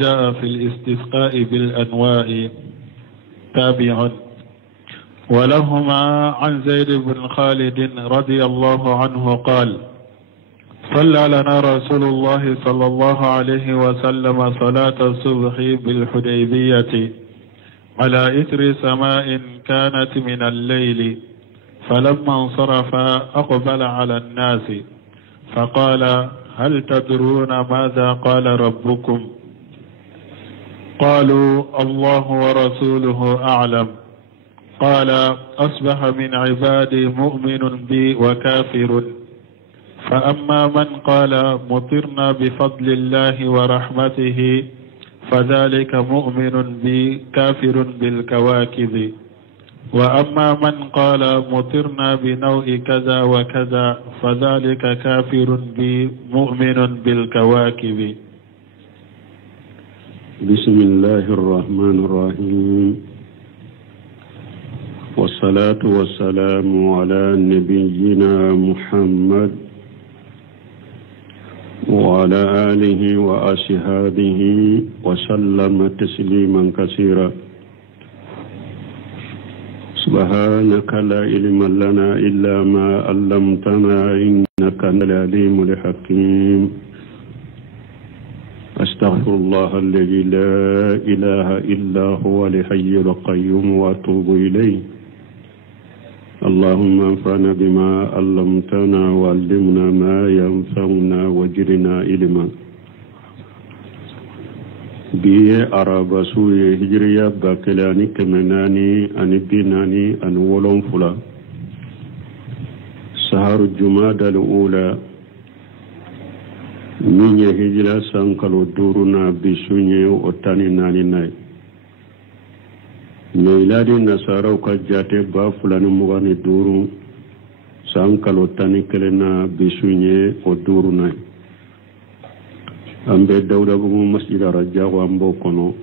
جاء في الاستسقاء بالأنواء تابع. ولهما عن زيد بن خالد رضي الله عنه قال: صلى لنا رسول الله صلى الله عليه وسلم صلاة الصبح بالحديبية على إثر سماء كانت من الليل، فلما انصرف أقبل على الناس فقال: هل تدرون ماذا قال ربكم؟ قالوا: الله ورسوله أعلم. قال: أصبح من عبادي مؤمن بي وكافر، فأما من قال مطرنا بفضل الله ورحمته فذلك مؤمن بي كافر بالكواكب، وأما من قال مطرنا بنوء كذا وكذا فذلك كافر بي مؤمن بالكواكب. بسم الله الرحمن الرحيم، والصلاة والسلام على نبينا محمد وعلى آله وأصحابه وسلم تسليما كثيرا. سبحانك لا علم لنا إلا ما علمتنا إنك أنت العليم الحكيم. أستغفر الله الذي لا إله إلا هو الحي القيوم وأتوب إليه. اللهم انفعنا بما علمتنا وعلمنا ما ينفعنا وزدنا علما. biye araba suye hijriya bakelani kemenani ani binani ani wolonfula saharu jumada al-ula minye hijra sankalo duruna bisunye otani nani nay meiladi nasara ka jate ba fulani mugani duru sankalo tani kelena bisunye oduruna ambe dawda bu masjid raja wa ambo kono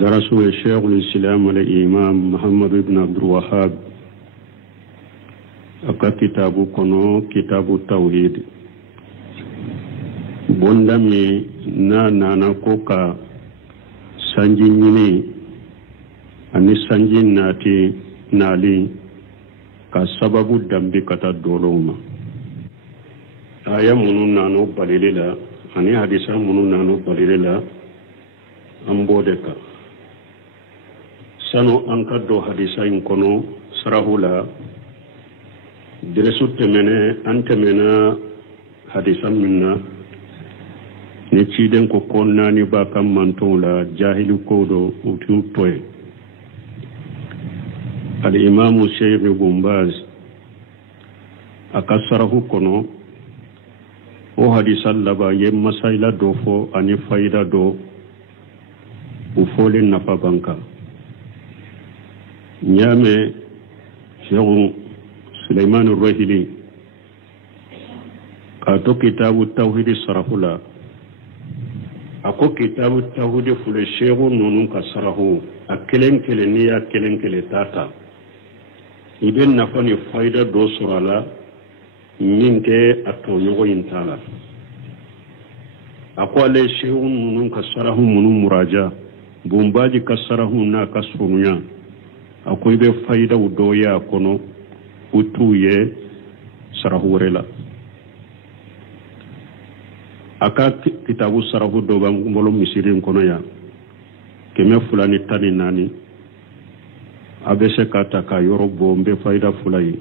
darasu Sheikh al-Islam al-Imam Muhammad ibn Abdul Wahhab aka kitabu kono kitabu tawhid bondami na koka sanji nyini ani sanji nati nali ka sababu dambi kata doloma aya munun nanu balilila ani hadisa munun nanu balilila ambodeka sano ankado hadisa in kono sarahula diresu temene antemena hadisa minna ni ciden ko konna ni ba kam mantola jahilu kodo utu toy al imam Sheikh Ibn Baz akasarahu kono o hadisa laba ye masaila do fo ani faida do ufole nafa banka nyame Sheikh Sulaiman al-Rahili kato kitabu tawhid sarahula ako kitabu tawhid fule Sheikh nunun ka sarahu akelen keleniya kelen kele tata iben nafa ni faida do surala minke atonyogo intala akwale shehun munun kasarahu munun muraja bumbaji kasarahu na kasunya akoy be faida udoya kono utuye sarahu rela aka kitabu sarahu do bang mbolo misirin kono ya keme fulani tani nani abese kata ka yoro bombe faida fulai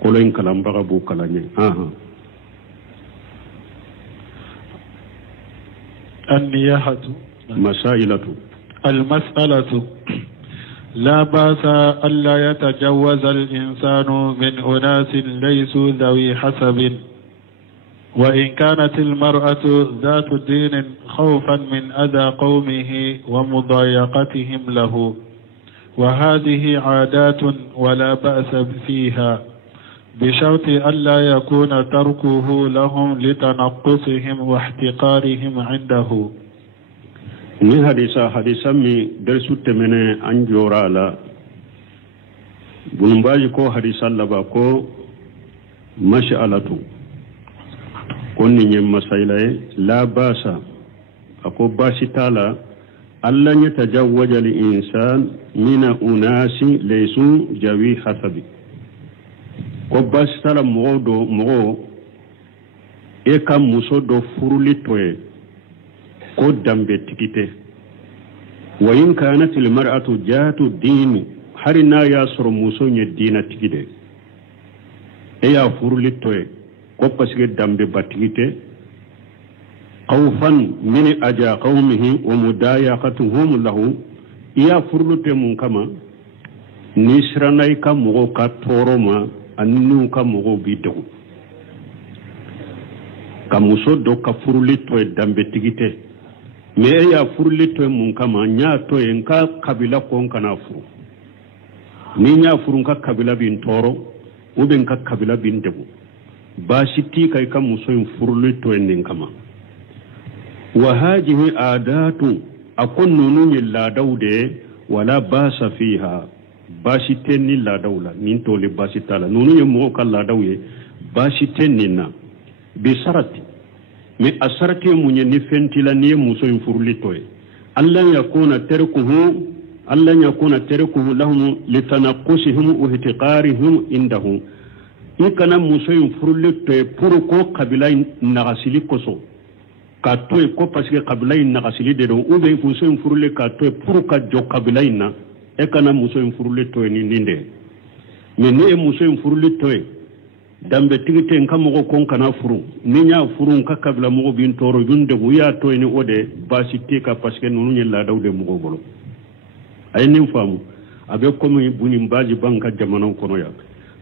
kolen kalambaga bu kalanye النياحة مسائلة المسألة لا بأس ألا يتجوز الإنسان من أناس ليسوا ذوي حسب، وإن كانت المرأة ذات دين خوفا من أذى قومه ومضايقتهم له، وهذه عادات ولا بأس فيها بشرط ألا يكون تركه لهم لتنقصهم واحتقارهم عنده. ni hadisa mi dersu temene anjora la bunumbaji ko hadisa laba ko mashalatu konni nyem masailae la basa ako basi tala alla yatajawwaja li insan mina unasi laysu jawi hasabi ko basi tala mo e kam muso do furuli toye ko dambe tikite wa in kanat al mar'atu jatu din harina ya soro muso nye dina tikide e ya furuli toye ko pasige dambe batikite khawfan min aja qawmihi wa mudayaqatuhum lahu iya furlute mun kama nisranay ka mo ka toroma annu ka mo bidu kamuso do ka furuli toye dambe tikite me ya furuli toye mun kama nya toye nka kabila ko kana furu ni nya furu nka kabila bin toro ube nka kabila bin debu bashiti kai ka muso in furuli toye nin kama wa hajihi adatu akon nunu ni ladaude wala basa fiha bashiten ni ladaula nin tole basitala nunu ye mo ka ladauye bashiten ninna bisarati mi asarati munye ni fentila ni muso in furuli toye allan yakuna tarkuhu lahum litanaqusihim wa ihtiqarihim indahu ikana muso in furuli toye pour ko kabila nagasili koso ka toye ko parce que kabila nagasili de don ube muso in furuli ka toye pour ka jo kabila na e kana muso in furuli toye ni ninde mais ni muso in furuli toye dambe tigite nka mogo kon kana furu ni nya furu nka kabila mogo bin toro junde buya to ni ode basite ka parce que nonu nyella dawde mogo bolo ay nim famu abe komi buni mbaji banka jamana kono ya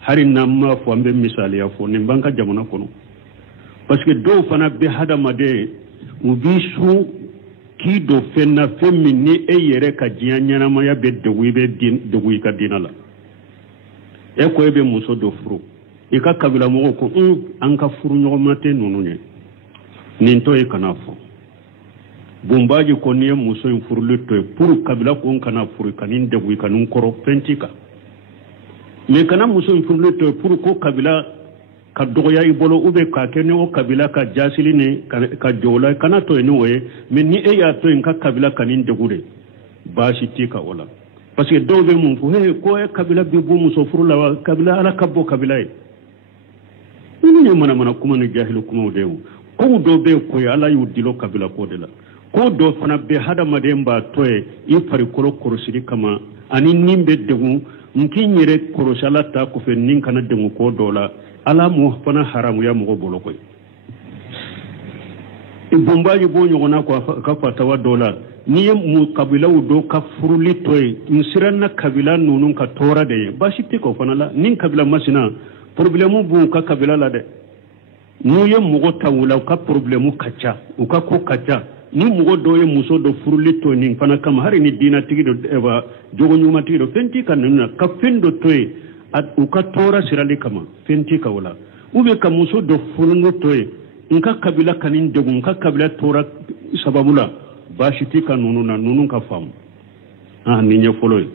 hari namma fo ambe misali ya fo ni banka jamana kono parce que do fana be hadama de ubisu ki do fenna femmi ni e yere ka jianyana ma ya be de wibe din de wi ka dinala e ko ebe muso do furu ika kabila mogo ko an ka furu nyogomate nunu nye ninto e kana fo bumbaji ko niye muso in furu lito pour kabila ko kana furu kanin de wi kanun koro pentika me kana muso in furu lito pour ko kabila ka dogoya ibolo ube ka kene o kabila ka jasili ne ka jola kana to ni we me ni e ya to in ka kabila kanin de gude bashi tika wala parce que do be mun fu he ko e kabila bi bu muso furu la kabila ala kabbo kabila e ni mana kuma ni jahilu kuma dewu ko do be ko ya ala yudilo kabila ko de la ko do fana be hada mademba toye i fari kolo korosiri kama ani nimbe degu nkinyere korosala ta ko fe nin kana degu ko dola ala mo fana haramu ya mo bolo koy ibumbaji bo nyona ko ka fatawa dola ni mu kabila do ka furuli toye insiranna kabila nunun ka tora de bashite ko fana la nin kabila masina problème bu ka kabila la de nu ye mugo tawula ka problème kacha uka ko kacha ni mugo do ye muso do furuli to nin fana kam hari ni dina tigi do eba jogo nyuma tigi do fenti kan na ka fendo toy at uka tora sirali kama fenti ka wala ube ka muso do furunu toy nka kabila kanin de nka kabila tora sababula bashiti kan nunu ka fam ni nye foloy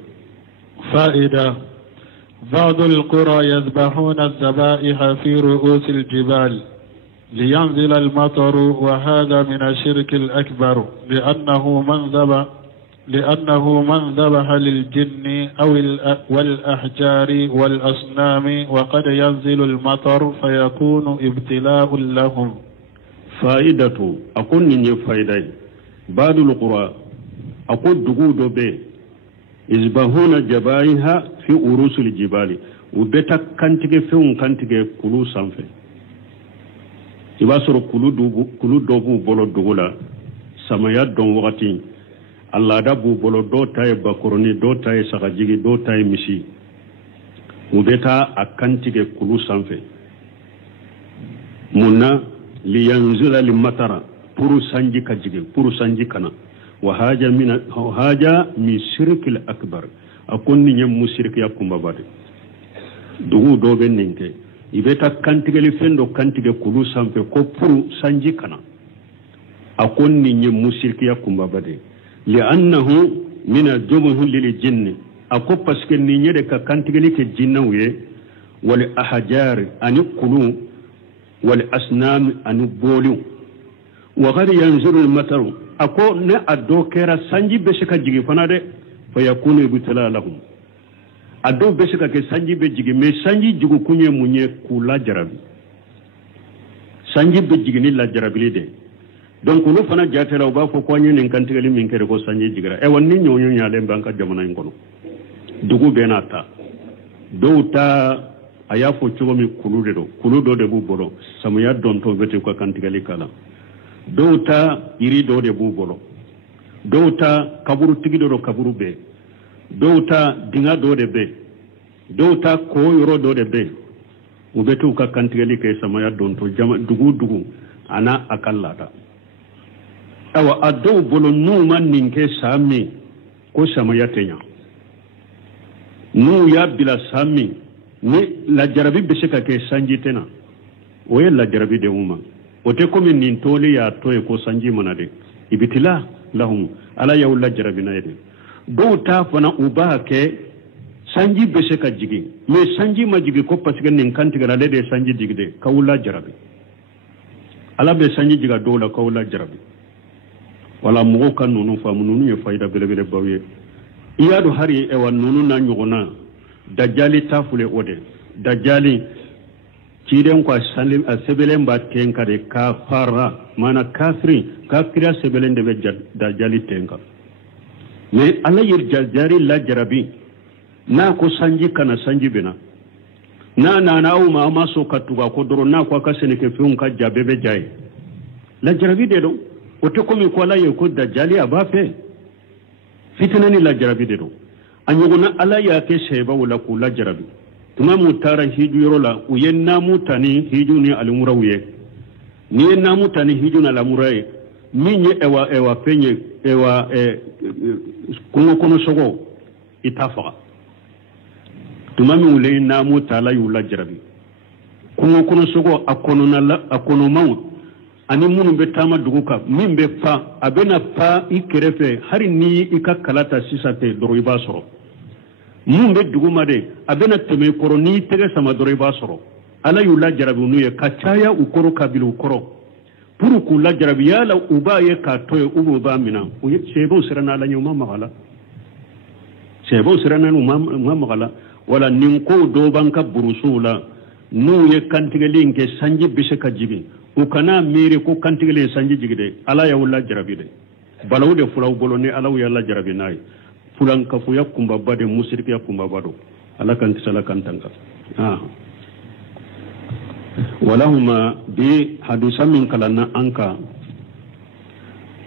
فائدة بعض القرى يذبحون الذبائح في رؤوس الجبال لينزل المطر وهذا من الشرك الأكبر لأنه من ذبح للجن أو والأحجار والأصنام وقد ينزل المطر فيكون ابتلاء لهم. فائدة أقول ني فائدة بعض القرى أقول دقود به يذبحون جبائها في أروس الجبال وبتا كانتيجي فيهم كانتيجي كلو سانفي ibasoro kulu dobu bolo dugula samaya don wakati Allah da bu bolo do tay bakoroni do tay sakajigi do tay misi ubeta akantige kulu sanfe munna li yanzila li matara puru sanji kajige puru sanji kana wa haja min shirkil akbar akonni nyam musirki yakumba bade dugu do ben ninke ibeta kantigeli fendo kantige kulu sanfe ko puru sanji kana akonni nye musirki yakumba bade li annahu min adumuhu lil jinni ako paske ni nyede ka kantigeli ke jinnawe wal ahjar ani kulu والأسنام أنبولو وغير ينزل المطر أكو نا أدو كيرا سنجي بشكا جيجي فنادي فيكون ابتلاء لهم أدو بشكا كي سنجي بجيجي مي سنجي جيجو كوني مونيه كولا جرابي سنجي بجيجي نلا جرابي لدي donc lu fana jatela ba fo ko nyen kan tigali min kere ko sanje jigra e wonni nyonyo nyaale banka jamana ngono dugu benata douta aya fo chugo mi kuludo de bu bolo samuya don to bete ko kan tigali kala douta iri do de bu bolo douta kaburu tigido do kaburu be douta dinga do de be douta ko yoro do de be ubetu ka kan tigali ke samuya don to jama dugu ana akallata awa ado bolo numa ninke sami ko sama yatenya nu ya bila sami ni la jarabi bishika ke sanji tena oye la jarabi de uma ote komi nintoli ya toye ko sanji manade ibitila lahum ala ya la jarabi na yede do ta fana uba ke sanji bishika jigi me sanji majigi ko pasige nin kantiga de sanji jigide kawula jarabi ala be sanji jiga dola kawula jarabi wala mogo kan nunu famu nunu ye fayda belebele bawiye iyadu hari e wan nunu na nyogona dajjali tafule ode dajjali ciden ko salim asebelen ba tenka de kafara mana kafira sebelen de be dajjali tenka me ala yir jari la jarabi na ko sanji kana sanji bina na o ma so katuga ko doro na ko ka seneke fiun ka jabebe jay la jarabi de do ote komi ko ala ye ko dajjali abafe fitnani la jarabi de do anyuguna ala ya ke sheba wala ku la jarabi tuma mutara hiju yorola uyenna mutani hiju ni alumura uye ni yenna mutani hiju na lamuraye minye ewa penye ewa kono sogo itafa tuma mi ule na mutala yula jarabi kono sogo akono maut ani munu be tama duguka min be fa abena pa ikerefe hari ni ikakalata sisate doro iba soro mun be duguma de abena teme koro ni tege sama doro iba soro ala yula jarabi nuye kachaya ukoro kabilu ukoro puru kula jarabi yala uba ye ka toye ubu ba mina uye sebo sirana la nyuma magala sebo sirana nyuma magala wala ninko do banka burusula nu ye kantigeli nke sanji bishaka jibi ukana mere ko kantigele sanji jigide ala ya wala jarabi de balaw de fulaw bolo ne ala ya la jarabi nay fulan ka fu yakumba bade musrik yakumba bado ala kan tisala kan tanka walahuma bi hadisa min kalana anka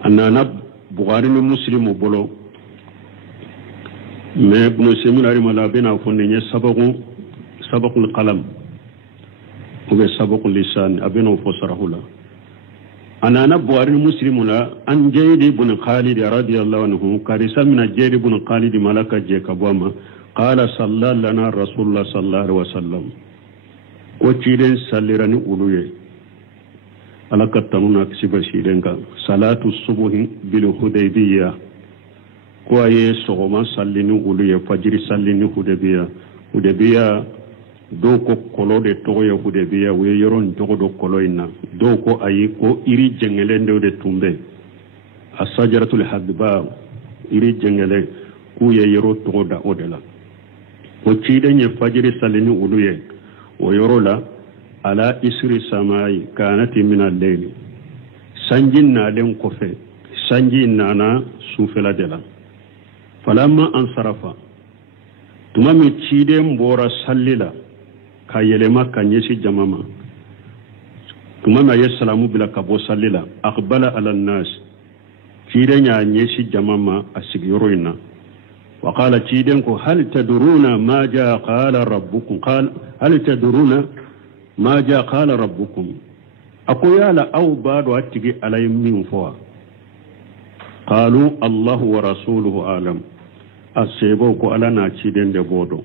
anana bukhari ni muslimu bolo me ibn seminari malabina fonne ne sabaqul qalam ube sabaqul lisan abeno fosarahula anana buhari muslimuna an jayd ibn khalid radiyallahu anhu karisa min jayd ibn khalid malaka je kabama qala sallallahu lana rasulullah sallallahu alaihi wasallam ko ciden sallirani uluye alaka tanuna kisiba shidenka salatu subuhi bil hudaybiyya ko aye sogoma sallini uluye fajiri sallini hudaybiyya do ko kolo de togo ya hudaybiyya we yoron togo do kolo ina do ko ayi ko iri jengele de tumbe asajaratul hadba iri jengele ku ye yoro togo da odela ko cide nye fajiri sallini uluye o yoro la ala isri samai kanati min al-layl sanjin na den kofe sanjin nana sufela dela falamma ansarafa tuma mi cide mbora sallila ka yelema ka nyesi jamama tuma ma yesalamu bila ka bo sallila aqbala ala nas cide nya nyesi jamama asigiyoroina wa qala ciden ko hal tadruna ma ja qala rabbukum hal tadruna ma ja qala rabbukum akoyala aw bado atigi alay min fo qalu allah wa rasuluhu alam asebo ko ala na ciden de bodo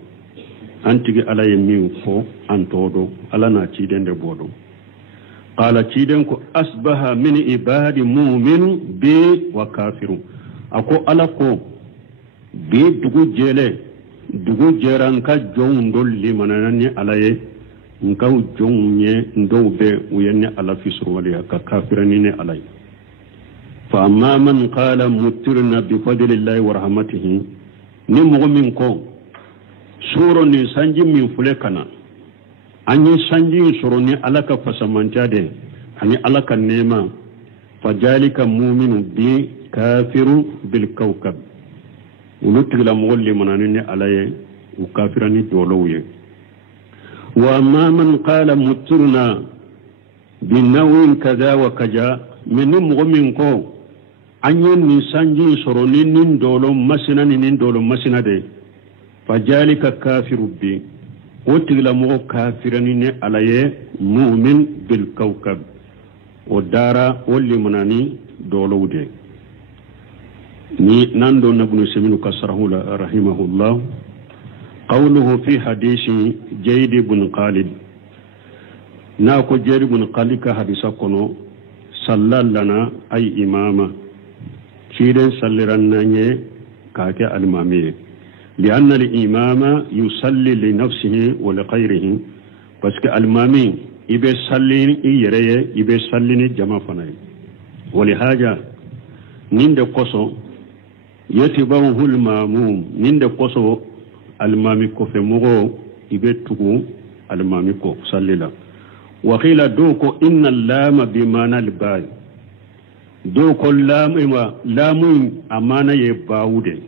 antigi ala min fo antodo ala na ciden de bodo qala ciden ko asbaha min ibadi mu'min bi wa kafiru ako ala ko bi dugu jeran ka jondol limanani alaye nkaw jonye ndobe uyenne ala fi surwaliya ka kafiranine alay fa amma man qala mutirna bi fadlillahi wa rahmatihi ni mu'min ko suro ni sanji min fule kana anyi sanji suro ni alaka fasamantade ani alaka nema fajalika mu'minu bi kafiru bil kawkab ulutigla mogolli mananine alaye u kafirani dolowye wa amma man qala mutirna bi nawin kaza wa kaja min mu'min ko anyi ni sanji suro ni nin dolo masina ni nin dolo masina de fajalika kafiru bi otigla mo kafirani ne alaye mu'min bil kawkab o dara wolli manani dolowde ni nando nabnu seminu kasrahu rahimahullah qawluhu fi hadisi jayd ibn qalid na ko jayd ibn qalid ka hadisa kono sallallana ay imama kiden salliran nanye kake almamiye لأن الإمام يصلي لنفسه ولغيره بس كالمامي يبي صلي يريه يبي صلي جماعة فناي ولهذا نند قصو يتبعه الماموم نند قصو المامي كوفي مغو يبي تقو المامي كو صلي لا وقيل دوكو إن اللام بمعنى الباي دوكو لام أمانة يباودي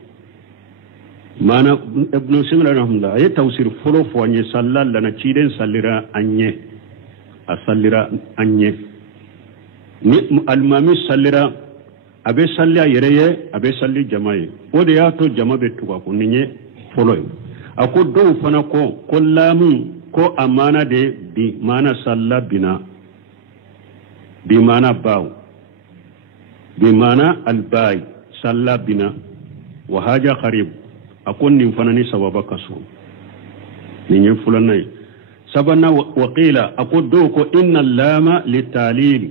mana ibn simra rahimahullah ya tawsir folo fo anye sallal lana ciden sallira anye a sallira anye ni almami sallira abe sallia yereye abe salli jama'i o de ya to jama be tuwa ko ninye folo ako do fana ko lamu ko amana de bi mana salla bina bi mana baw bi mana albay salla bina wa haja qarib akon nin fanani sababa kaso nin fulanai sabana waqila akodo ko inna lama litalil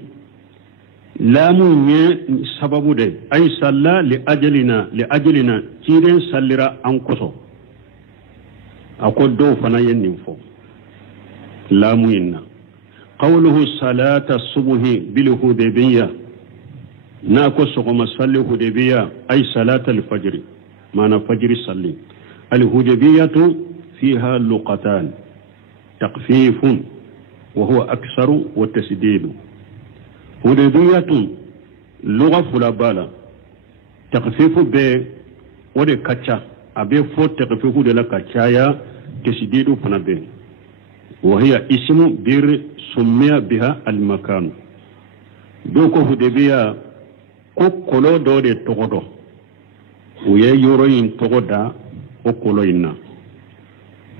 lamu ne sababu de ay salla li ajlina kiren sallira an koso akodo fana yen fo lamu inna qawluhu salata subhi bil hudaybiyya na ko sokoma salli hudaybiyya ay salata al fajr معنى فجر الصلي الهدبية فيها لقطان تخفيف وهو أكثر والتسديد هدبية لغة فلابالة تخفيف ب ودي كاتشا أبي فوت تخفيف دي لكاتشايا تسديد فنبي وهي اسم بير سمي بها المكان دوكو هدبية كوكولو دوري تغدو ويه يروين تغدا وكولوينا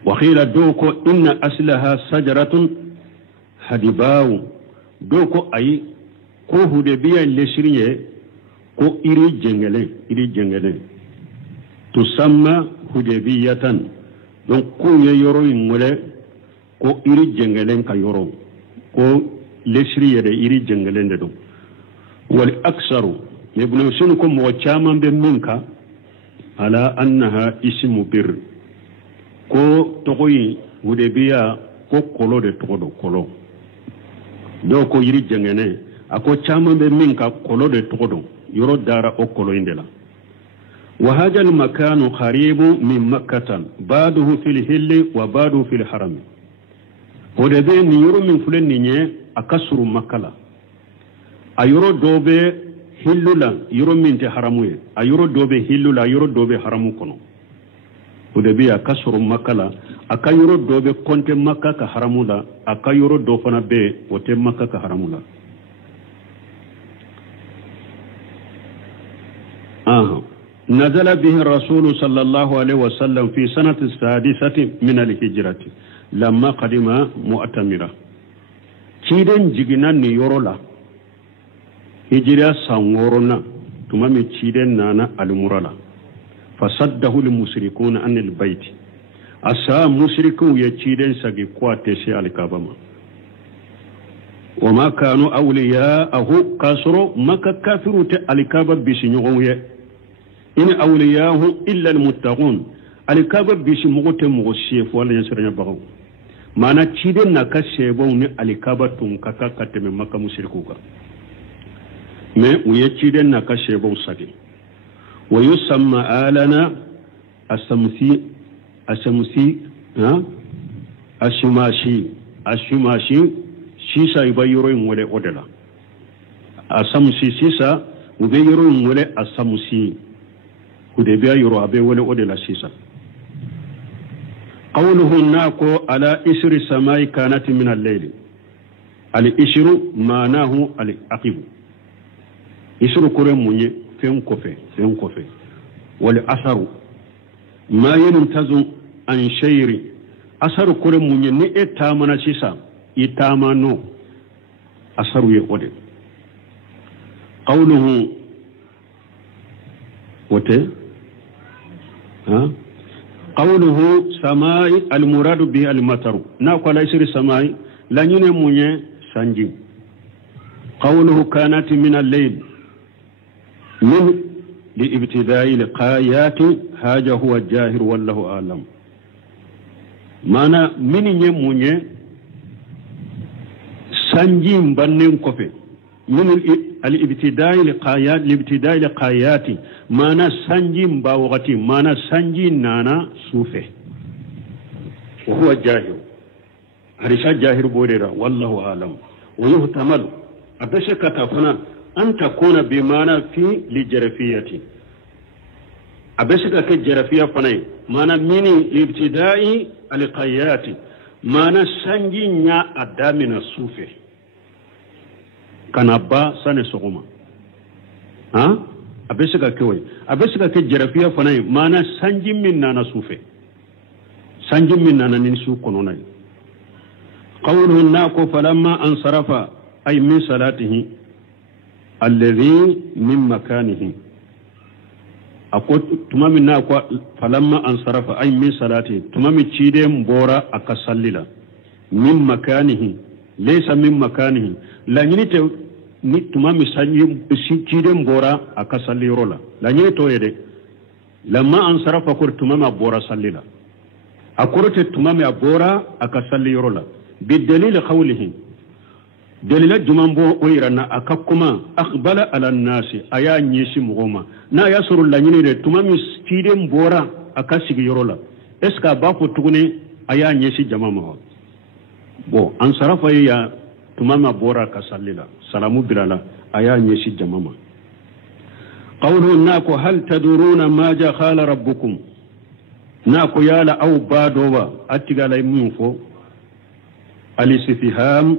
وخيل دوكو إن أصلها شجرة هدباو دوكو أي كو هدبيا لشريه كو إري جنجلي تسمى هدبية دون كو يروين مولي كو إري جنجلين كيرو كو لشريه دي إري جنجلين دو والأكثر يبنو سنكم وچاما بمنكا على أنها اسم بر كو تقوي ودبيا كو كولو دي تقودو كولو دو كو يري جنگene ako chama be minka kolo de تقودو يرو دارا او كولو اندلا وهذا المكان قريب من مكة بعده في الهل وبعده في الحرم ودبي نيرو من فلن نيه اكسر مكة ايرو دوبه hillula yoro minte haramuye a yoro dobe hillula yoro dobe haramu kono udebi akasuru makala aka yoro dobe konte makka ka haramula aka yoro do fana be wote makka ka haramula نزل به الرسول صلى الله عليه وسلم في سنة السادسة من الهجرة لما قدم مؤتمرة كيدن جيجنان يورولا هجرة سانغورنا تمام تشيدن نانا المرلا فصده المشركون عن البيت أسا مشركون يتشيدن ساقي قواتيسي على كابما وما كانوا أولياءه كاسرو ما كافروا على كابا بسنيغوية إن أولياءه إلا المتقون على كابا بسمغوت مغسيف ولا يسرنا بغو mana ciden na ka shebau ni alikaba tun kaka kateme maka mushrikuka me uye ciden na ka shebau sake wa yusamma alana asamsi ashimashi sisa ibayoro wole odela asamsi sisa ube yoro wole asamsi kudebiya yoro abe wole odela sisa قوله ناكو على إسر السماء كانت من الليل الإسر معناه العقب إسر كرم مني فين كوفي والأثر ما ينتظ عن شير أثر كرم مني نئتامنا سيسا إتامانو أثر يقول قوله وتي قوله سماء المراد به المطر ناقول ليس السماء لا ينمي سنجي قوله كانت من الليل من لابتداء القايات هذا هو الجاهر والله أعلم معنى من يمني سنجي بنين كوفي من الابتداء القايات مانا سنجي مباوغتي مانا سنجي نانا سوفه وهو الجاهر هرشا جاهر بوريرا والله أعلم ويهتمل أبشك تفنى أن تكون بمانا في لجرفية أبشك كجرفية فنى مانا من الابتداء القايات مانا سنجي نا أدامنا سوفه kana ba sane sogoma abesika kewai abesika ke jarafiya fanai mana sanjin min nana sufe sanjin min nana nin su kononai qawluhu nako falamma ansarafa ay min salatihi alladhi min makanihi ako tumami nako falamma ansarafa ay min salatihi tumami cide mbora akasallila min makanihi laysa min makanihi la nyite ni tumami sanyi ciden bora akasalli rola la nyite to yede lamma ansarafa kur tumami bora sallila akurate tumami bora akasalli rola bidalil qawlihi dalila jumambo oirana akakuma akhbala ala nasi aya nyishi mugoma na yasuru la nyite tumami ciden bora akasigi rola eska ba ko tugune aya nyishi jamama bo ansarafa ya tumama bora kasallila salamu bilala aya nyeshi jamama qawlu nako hal taduruna ma ja khala rabbukum nako yala aw badowa atigala munfo alistifham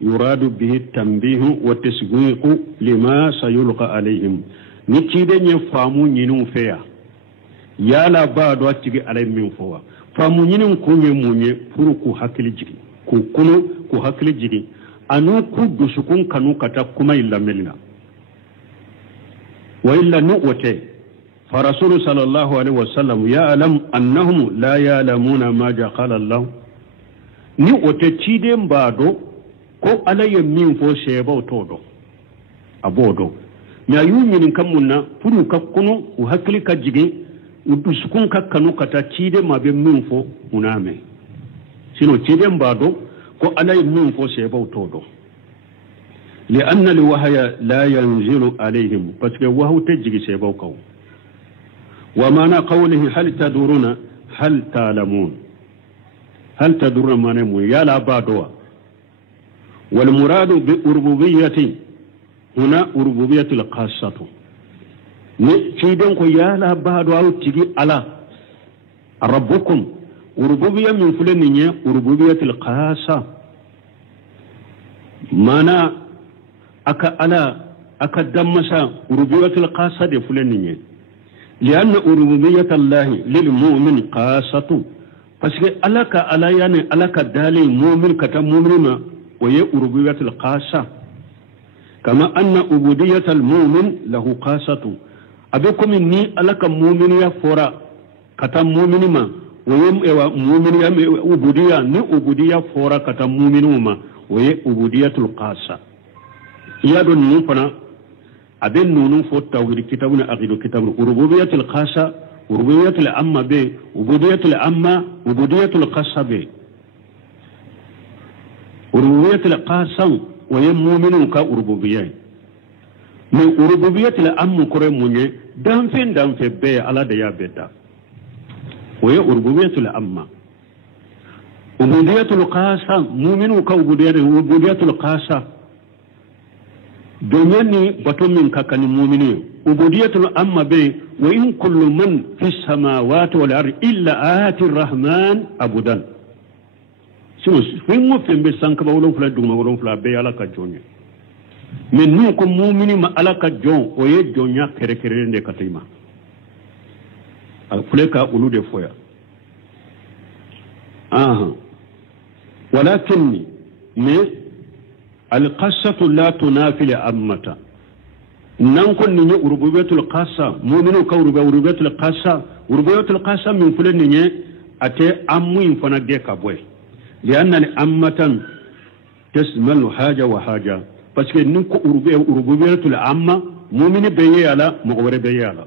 yuradu bihi tanbih wa tasghiq lima sayulqa alayhim nikide nye famu nyinu feya yala bado atigi alay munfo famu nyinu kunye munye furuku hakili jigi ku kunu ku hakili jigi anu ku dusukun kanu kata kuma illa melna wa illa nu'wate fa rasul sallallahu alaihi wasallam ya'lam annahum la ya'lamuna ma jaqala Allah ni ote cide mbado ko alaye min fo sheba todo abodo ya yunyin kamunna furu kakkunu u hakli kajige udusukun kakkanu kata cide mabe min fo uname sino cide mbado ko alay min fo sheba todo لأن الوحي لا ينزل عليهم بس وهو تجي شيبا كو ومعنى قوله هل تدرون هل تعلمون هل تدرون ما نمو يا لا بادوا والمراد بالربوبية هنا ربوبية الخاصة نتيجن كو يا لا بادوا تجي على ربكم ربوبية من فلانية ربوبية الخاصة معنى aka dammasa rububiyatul qasa de fulaniye lianna rububiyyat allah lil mu'min qasatu parce que alaka alayane alaka dali mu'min kata mu'minuna waye rububiyatul qasa kama anna ubudiyyatul mu'min lahu qasatu abekum ni alaka mu'min ya fora kata mu'minima waye ewa mu'min ya ubudiyya ni ubudiyya fora kata mu'minuma waye ubudiyyatul qasa يادو نوفنا أبين نونو فوت تاوير كتابنا أغيدو كتابنا وربوبية القاسة وربوبية الأمة بي وبودية الأمة وبودية القاسة بي urububiyatul qasam waye mu'minun ka urububiyya mais urububiyatul am kore munye dan fe be ala da ya beta waye urububiyatul amma ubudiyatul qasam mu'minu ka ubudiyatul qasam donyani baton min kakani mu'mini ubudiyatul amma be wa in kullu man fis samawati wal ardi illa ati arrahman abudan simus fin mo fembe sanka ba wolon fula duma wolon fula be ala ka jonya men nu ko mu'mini ma ala ka jon o ye jonya kere kere nde katima al fuleka ulude foya ولكن القصة لا تنافي الأمة ننقل نيجي ربوبية القصة مؤمنو كربوبية القصة وربوبية القصة من فلان نيجي أتى أمين فنجيك أبوي لأن الأمة تشمل حاجة وحاجة بس كننكو ربوبية الأمة مؤمن بيالا مغور بيالا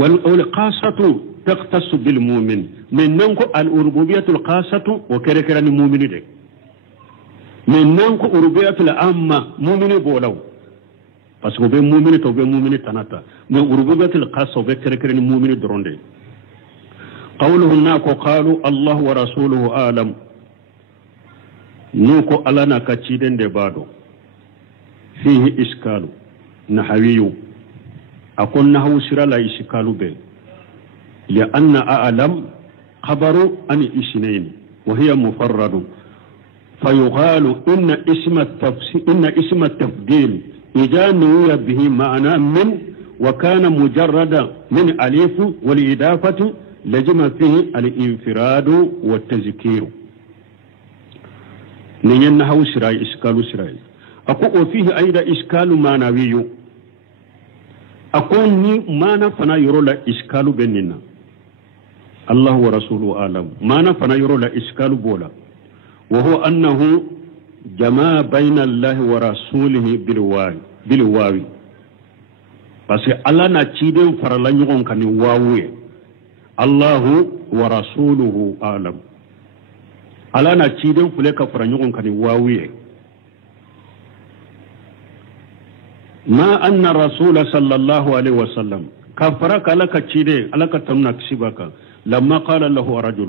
والقصة تختص بالمؤمن من ننكو الربوبية القصة وكركران المؤمن دي من ننكو ربوبية الأمة مؤمن بولو بس هو بين مؤمن تو بين مؤمن تناتا من ربوبية القصة وكركران المؤمن درون دي قوله ناكو قالوا الله ورسوله أعلم نوكو ألانا كتشيدن دي بادو فيه إشكال نحويو أكون نحو سرى لا إشكال به لأن أعلم خبر عن اثنين وهي مفرد فيقال إن اسم التفضيل إذا نوي به معنى من وكان مجردا من ألف والإضافة لزم فيه الانفراد والتذكير لأنه سراي إشكال سراي أقول فيه أيضا إشكال معنوي أقول ما نفنا يرى إشكال بيننا الله ورسوله أعلم ما نفنا يرى إشكال بولا وهو أنه جمع بين الله ورسوله بالواوي بس الله نتشيدن فرلا يغن كان واوي الله ورسوله أعلم الله نتشيدن فلك فرلا يغن كان واوي ما أن الرسول صلى الله عليه وسلم كفرك لك تشيدن لك تمنك سبك لما قال له رجل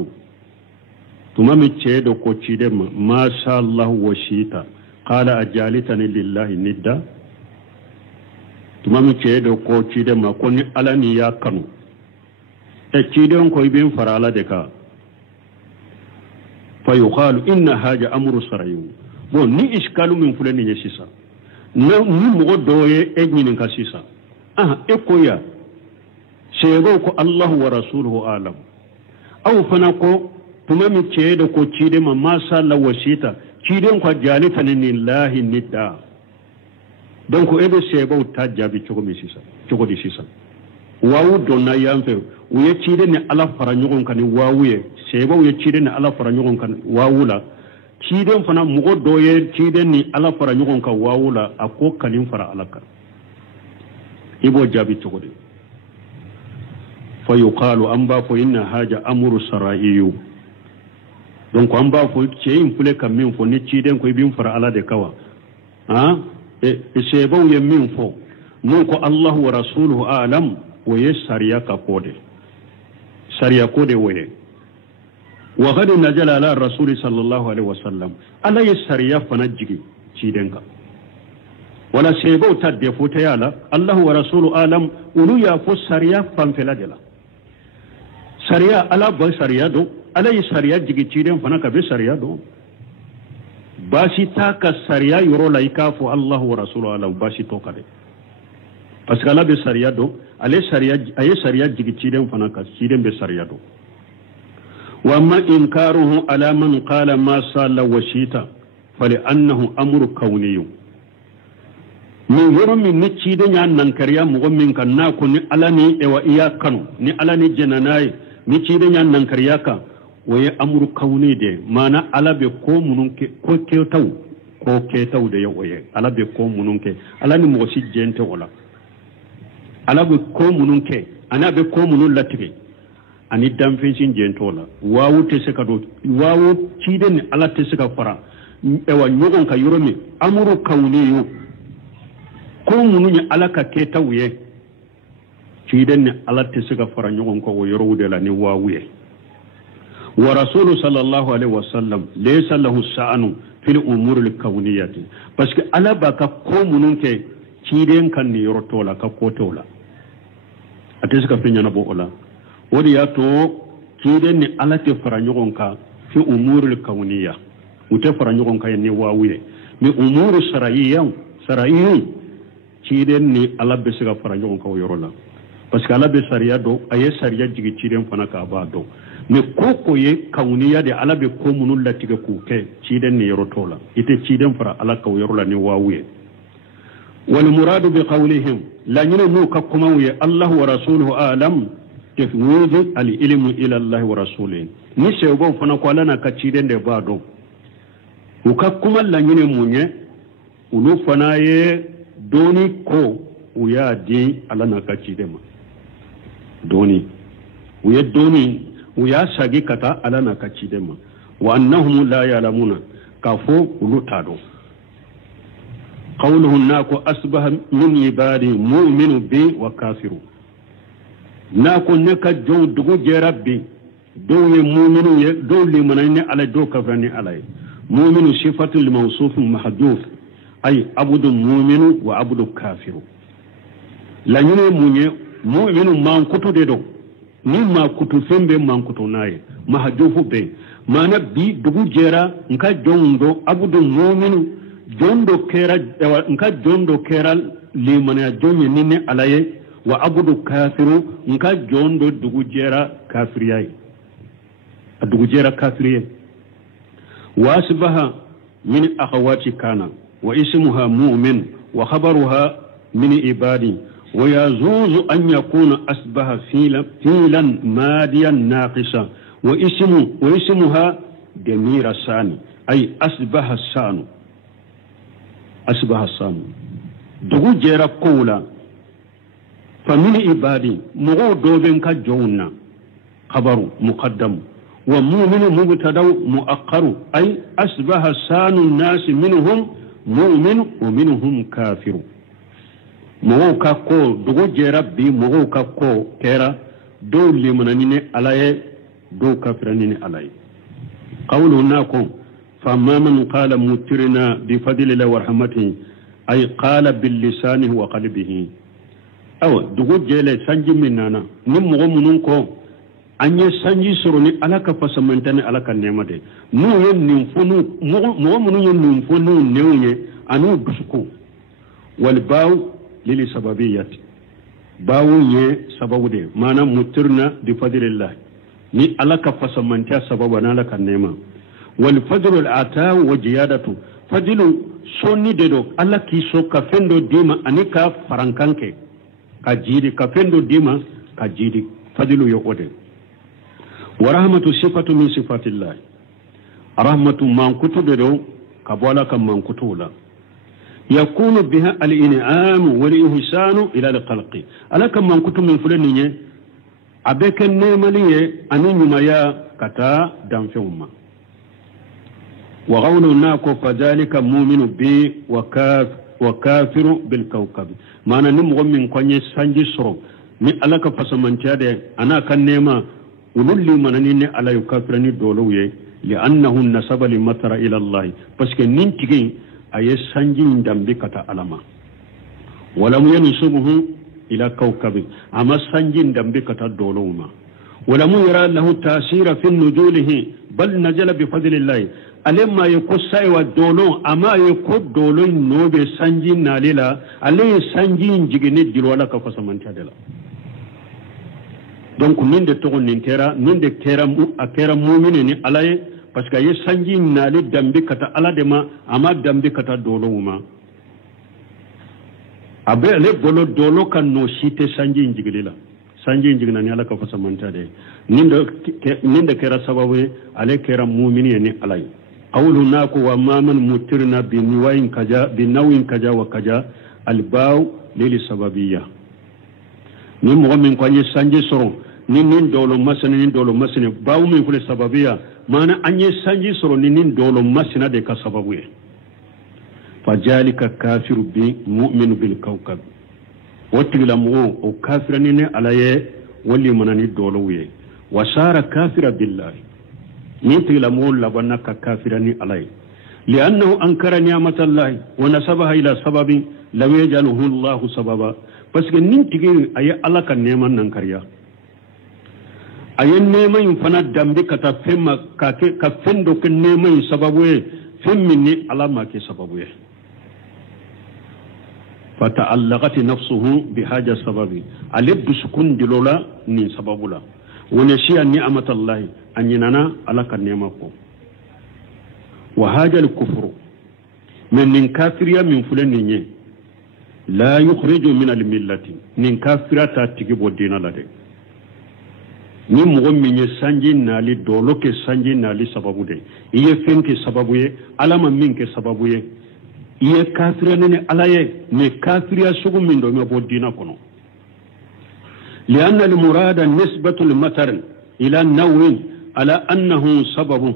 تمام تشيدو كوتشيدم ما شاء الله وشيتا قال أجالتني لله ندا تمام تشيدو كوتشيدم كوني ألاني يا كانو تشيدون كويبين فرالا دكا فيقال إن هذا أمر سريو بون ني إشكال من فلان يسيسا ني مغدوية أجنين كسيسا إكويا سيغوك الله ورسوله أعلم أو فنكو تمامي تشيدو كو تشيدم ما شاء الله وشيتا تشيدم كو جالتني لله ندا دونك إبه سيغو تاجابي چوكو دي سيسا واو دونا يامفه ويه تشيدن على فرانيغون كان واويه سيغو ويه تشيدن على فرانيغون كان واولا تشيدن فنا مغدوية تشيدن على فرانيغون كان واولا أكو كلم فرا علىك إبو جابي چوكو دي فيقال أنبا فإن هذا أمر سرائيو donc أنبا فإن فلك كمين فنتشيدن كوي بين فرا على دكوا سيبو يمين فو نوكو الله ورسوله أعلم ويساريا كودي ساريا كودي ويه وغد نزل على الرسول صلى الله عليه وسلم ألا يساريا فنجي تشيدنك ولا سيبو تدفو تيالا الله ورسوله أعلم ولو يفو ساريا فانفلا جلا ساريا ألا بي ساريا دو ألا يساريا جيجي تشيدن فنك بي ساريا دو باشي تاكا ساريا يرو لايكافو الله ورسوله أعلم باشي توكا دي parce que ala be sariya do ale sariya aye sariya jigi ciden fana ka ciden be sariya do wa ma inkaruhu ala man qala ma sala washita fali annahu amru kawniyyu min yoro min ne ciden ya nan kariya mu min kan na ko ni ala ni e wa iya kanu ni ala ni jenanai ni ciden ya nan kariya ka waye amru kawni de mana ala be ko munun ke ko ke taw de yoye ala be ko munun ke ala ni mo si jente wala ala be ko munun ke ana be ko munun latike ani danfensin jentola wawu te se ka do wawu ciden ala te se ka fara ewa nyogon ka yoromi amuru kawniyo ko mununya ala ka ketawye ciden ala te se ka fara nyogon ko yoro de la ni wawuye wa rasulu sallallahu alaihi wasallam laysa lahu sha'anu fil umuri al kawniyati parce que ala ba ka ko munun ke ciden kan ni yoro tola ka ko tola ate se ka fenya na bo ola wodi ya to ciden ni ala te fara nyogon ka fi umuri al kawniya ute fara nyogon ka ni wawuye mi umuru shar'iyyan ciden ni ala be se ka fara nyogon ka yoro la parce que ala be sariya do aye sariya jigi ciden fana ka ba do mais koko ye kawniya de ala be ko munul latiga ku ke ciden ni yoro tola ite ciden fara ala ka yoro la ni wawuye wal muradu bi qawlihim la nyina nu ka kuma wiye allah wa rasuluhu alam tafwid al ilmu ila allah wa rasulihi ni se go fana ko ala na ka ciden de ba do u ka kuma la nyina munye ulu fana ye doni ko u ya di ala na ka ciden ma doni u ye doni ويا ساقيكتا على نكاتشيدما وأنهم لا يعلمون كافو ولوتادو قوله ناكو أصبح من عبادي مؤمن بي وكافر ناكو نكا جو دغو جربي دو مؤمن دو لمنين على دو كفرني علي مؤمن صفة الموصوف محذوف أي عبد مؤمن وعبد كافر لا مؤمن ما انكتو دو ni ma kutu fembe man kutu naye mahajufu be mana bi dugu jera nka jondo abudu mu'minu jondo kera nka jondo kera limana jonye nine alaye wa abudu kafiru nka jondo dugu jera kafiriyai dugu jera kafiriyai wasbaha min akhawati kana wa ismuha mu'min wa khabaruha min ibadi ويجوز أن يكون أصبح فيلا ماديا ناقصا واسمها ضمير الثاني أي أصبح الثاني دغو جيرا قولا فمن عبادي مغو دوبن كجونا خبر مقدم ومؤمن مبتدا مؤخر أي أصبح ثاني الناس منهم مؤمن ومنهم كافر mogo ka ko dogo jera bi mogo ka ko kera do limanani alaye do kafirani alaye qawlu nakum famma man qala mutirna bi fadlillahi wa rahmatihi ay qala bil lisanihi wa qalbihi aw dogo jele sanji minana ni mogo munun ko anye sanji soroni alaka fasamantane alaka nemade nu yen nim fonu mogo munun yen nim fonu newye anu dusuko wal baw lili sababiyati bawu ye sababu de mana mutirna bi fadlillah ni alaka fasamanta sababa na alaka nema wal fadlul ata wa ziyadatu fadlu sonni de do alaki so ka fendo dima anika farankanke ka jidi ka fendo dima ka jidi fadlu yo ode wa rahmatu sifatu min sifatillah rahmatu man kutude do ka bola kam man kutula يكون بها الإنعام والإحسان إلى الخلق ألا كما كنت من فلانية أبيك النملية أن يميا كتا دمفهما وقولنا فذلك مؤمن بي وكافر بالكوكب ما أنا نمغم من قنية سنجي سرو ni alaka fasamantade ana kan nema ululli mananine ala yukafirani dolowe li annahu nasaba li matara ila Allah parce que nintigi aye sanji ndambi kata alama wala mu yansubuhu ila kawkabi ama sanji ndambi kata dolowma wala mu yara lahu tasira fi nujulihi bal najala bi fadlillah alemma yakusai wa dolo ama yakod dolo nobe sanji nalila ale sanji njigene dilwala ka fasamantade la donc ninde to ninkera ninde kera mu akera mu'mini ni alaye parce que ye sanji nali dambi kata ala dema ama dambi kata dolo uma abe le bolo dolo kan no shite sanji njigilila sanji njigina ni ala ka fasamanta de ninde kera sababu ale kera mu'mini ni alay qawlu naku wa ma man mutirna bi niwain kaja bi nawin kaja wa kaja al baw lili sababiyya ni mo min ko ni sanji soro nin dolo masina bawu min fule sababiya mana anye sanji soro nin dolo masina de ka sababu ye fajalika kafiru bi mu'minu bil kawkab wotigla mo o kafira ni alaye wali manani dolo wiye wasara kafira billahi ni tigla mo labana ka kafira ni alaye li'annahu ankara ni'matallahi wa nasabaha ila sababin lam yaj'alhu Allahu sababa parce que nin tigi aye ala ka neman nan kariya aye neman fana dambe kata femma ka fendo ke neman sababu ye femmi ni ala ma ke sababu ye fata'allaqat nafsuhu bihaja sababi alibdu sukun dilola ni sababula wona shiya ni'matallahi anyinana ala ka nema ko wa haja al-kufru min kafiriya min fulani la yukhriju min al-millati nin kafirata tigi bodina la de ni mo min sanji nali dolo ke sanji nali sababu de iye fenke sababu ye alama min ke sababu ye iye kafira ne alaye ne kafiriya sugu min do me bodina kono lianna al-murada nisbatu al-matar ila nawin ala annahu sababu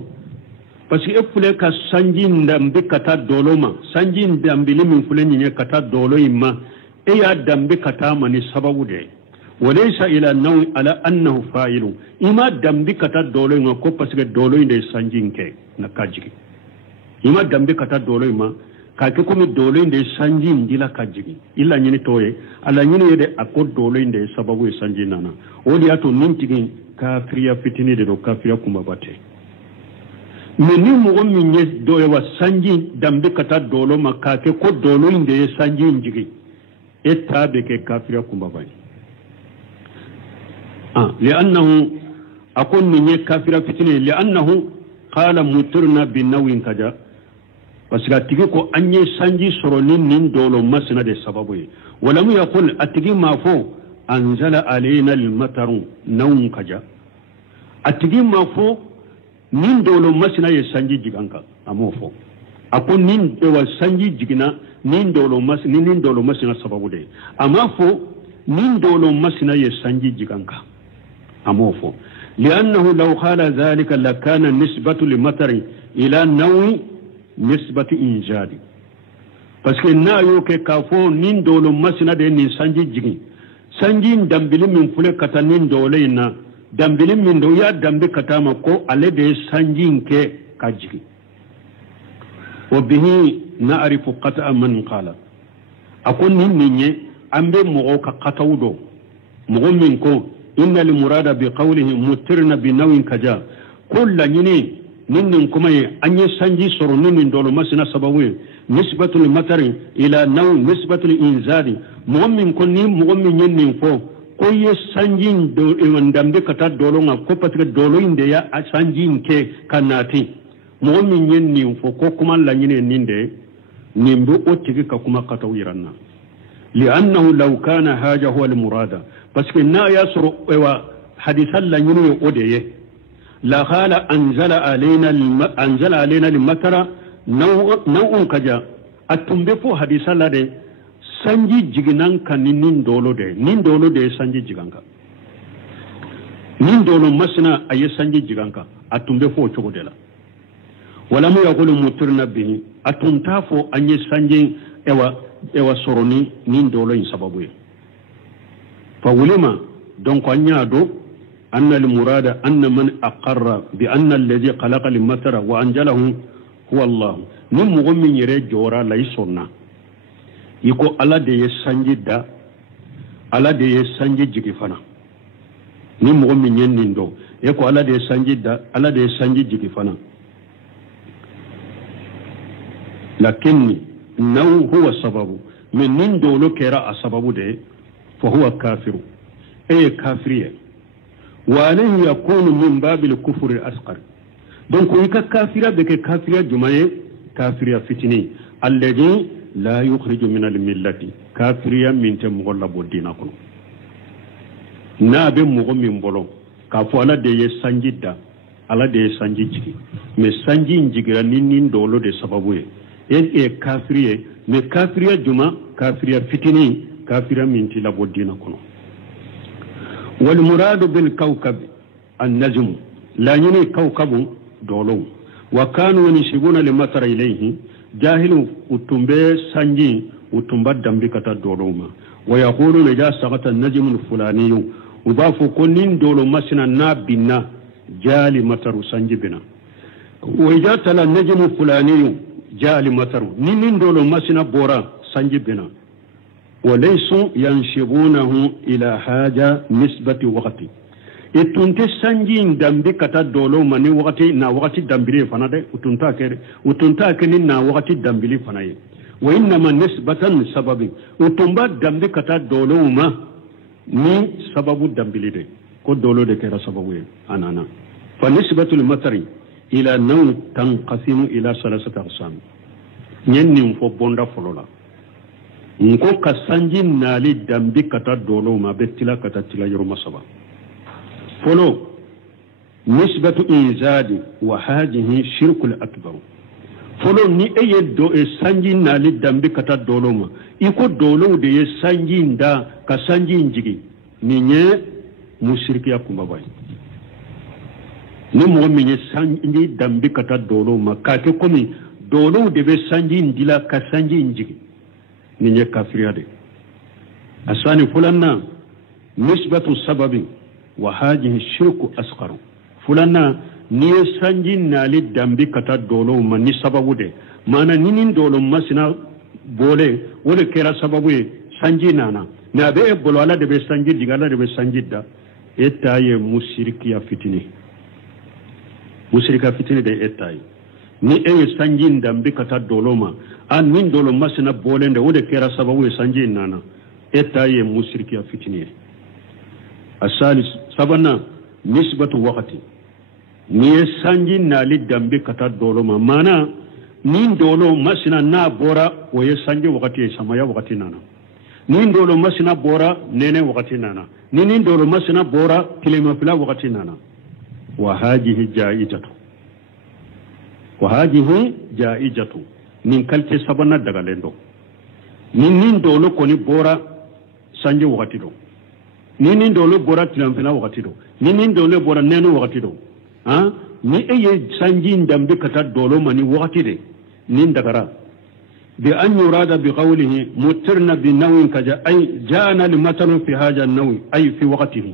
parce que efule ka sanji ndambe kata doloma sanji ndambili min fule nyinye kata dolo imma e ya dambe kata mani sababu de walaysa ila nawi ala annahu fa'ilu ima dambe kata dolo ngo ko parce que dolo inde sanji nke na kajigi ima dambe kata dolo imma ka ke ko mi dolo inde sanji ndila kajigi illa nyini toye ala nyini yede akko dolo inde sababu sanji nana odi ato nintigi kafiriya fitini de do kafiriya kumbabate meni mogo min ye doye wa sanji dambe kata dolo makake ko dolo inde ye sanji njigi etabe ke kafira kumbabani li'annahu akon min ye kafira fitine li'annahu qala mutirna binawin kaja parce tigi ko anye sanji soro nin dolo masna de sababu ye wala mu yaqul atigi mafo anzala alaina al-mataru nawun kaja atigi mafo nin dolo masina ye sanji jiganka amofo akon nin dewa sanji jigina nin dolo masina sababu de amafo nin dolo masina ye sanji jiganka amofo li'annahu law qala dhalika lakana nisbatu limatari ila nawi nisbatu injadi parce que na yo ke kafo nin dolo masina de nin sanji jigi sanji ndambili min fule kata nin dolo ina dambili min do ya dambe katama ko ale de sanjin ke kajigi wa bihi na'rifu qata man qala akon ninye ambe mo ka qatawdo mo min ko inna lil murada bi qawlihi mutirna bi nawin kaja kullu nyini ninnin kuma ye anye sanji soro ninnin dolo masina sababu nisbatu lil matari ila naw nisbatu lil inzadi mo min ko ni mo min nyin fo ko ye sanjin do ndambe kata dolo nga ko patre dolo inde ya sanjin ke kanati mo min yenni fo ko kuma la nyine ninde nimbe o tigi ka kuma kata wiranna li annahu law kana haja huwa al murada parce que na yasru wa hadithan la nyine o deye la khala anzala alaina al matara naw'un kaja atumbe fo hadithan la de sanji jiginan ka nin dolo de sanji jiganga nin dolo masna aye sanji jiganga atumbe fo chogo de la wala mu yaqulu mutirna bihi atumta fo anye sanji ewa soroni nin dolo in sababu fa ulima donc anya do anna al murada anna man aqarra bi anna alladhi khalaqa al matara wa anjalahu huwa Allah nin mo min yere jora lay sonna iko ala de ye sanji da ala de ye sanji jigi fana ni mo min yen nindo eko ala de ye sanji da ala de ye sanji jigi fana lakinni naw huwa sababu min nindo lo kera asababu de fa huwa kafiru kafiriye wa lan yakunu min babil kufri al-asghar donc ika kafira de ke kafira jumaye kafira fitini alladhi la yukhriju min al-millati kafiriya min te mo la bodina kono na be mo min bolo ka fo ala de ye sanji da ala de ye sanji jigi me sanji njigira nin dolo de sababu e kafiriye me kafiriya juma kafiriya fitini kafiriya min ti la bodina kono والمراد بالكوكب النجم لا يني كوكب دولو وكانوا ينسبون لمطر إليه جاهل وتنبي سنجي وتنبى دمبكة دولوما ويقولون إذا سقط النجم الفلاني وبافو كنين دولو مسنا نابنا جالي مطر سنجي بنا وإذا تلا النجم الفلاني جالي مطر نين دولو مسنا بورا سنجي بنا وليسوا ينسبونه إلى حاجة نسبة وقت itunte sanji ndambi kata dolo mani wakati na wakati dambili fana de utunta kene na wakati dambili fana ye wa innama nisbatan sababi utumba dambi kata dolo ma ni sababu dambili de ko dolo de kera sababu ye anana fa nisbatu al-matari ila naw tanqasimu ila salasati aqsam nyenni fo bonda folola nko kasanji nali dambi kata dolo ma betila kata tila yoro masaba فلو نسبة إنزاد وهذه شرك الأكبر فلو ني أي دو سانجي نالي دامبي كتا دولوما إيكو دولو دي سانجي ندا كسانجي نجيكي نيني مشركي أكو باباي نمو مني سانجي دامبي كتا دولوما كاكي كومي دولو دي سانجي ندلا كسانجي نجيكي نيني كافريا دي أساني فلنا نسبة السبب وهذه الشرك أصغر فلنا ني سانجي نالي دامبي كتا دولو ما ني سببو دي مانا نين دولو ما سنا بولي ولا كيرا سببو سانجي نانا نابي بولو على دي سانجي ديغالا دي سانجي دا اتاي مشركيا فتني مشركا فتني دي اتاي ni e sanji ndambi kata dolo ma an min dolo ma sina bole nde wode kera sababu sanji nana etaye mushriki afitini الثالث سبنا نسبة وقت ني سانجي نالي دامبي كتا دولو ما مانا نين دولو مسنا نا بورا وي سانجي وقتي سمايا وقتي نانا نين دولو مسنا بورا نيني وقتي نانا نين دولو مسنا بورا كلمة فلا وقتي نانا وهذه جائزة نين كالتي سبنا دغالندو نين دولو كوني بورا سانجي وقتي دو nini dole bora tilamfina wakati do nini dole bora neno wakati do ha ni eye sanji ndambe kata dolo mani wakati de nin dagara bi an yurada bi qawlihi mutirna bi nawin kaja ay jana li matalu fi haja nawi ay fi waqtihi